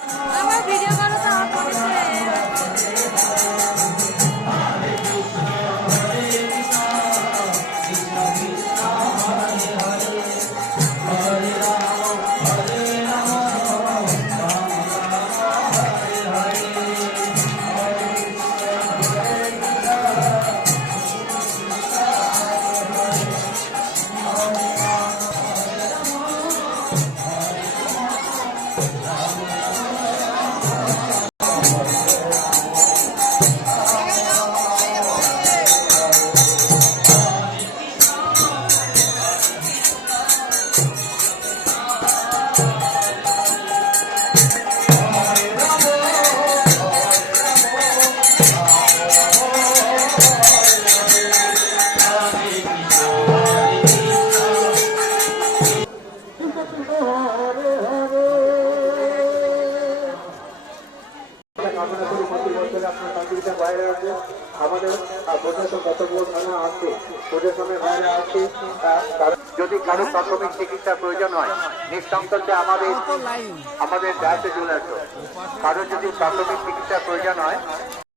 আমার ভিডিও করো তো আমার ফোনে যদি কারো প্রাথমিক চিকিৎসার প্রয়োজন হয় নিঃসংকোচে আমাদের ডায়াসে চলে আসো। কারো যদি প্রাথমিক চিকিৎসার প্রয়োজন হয়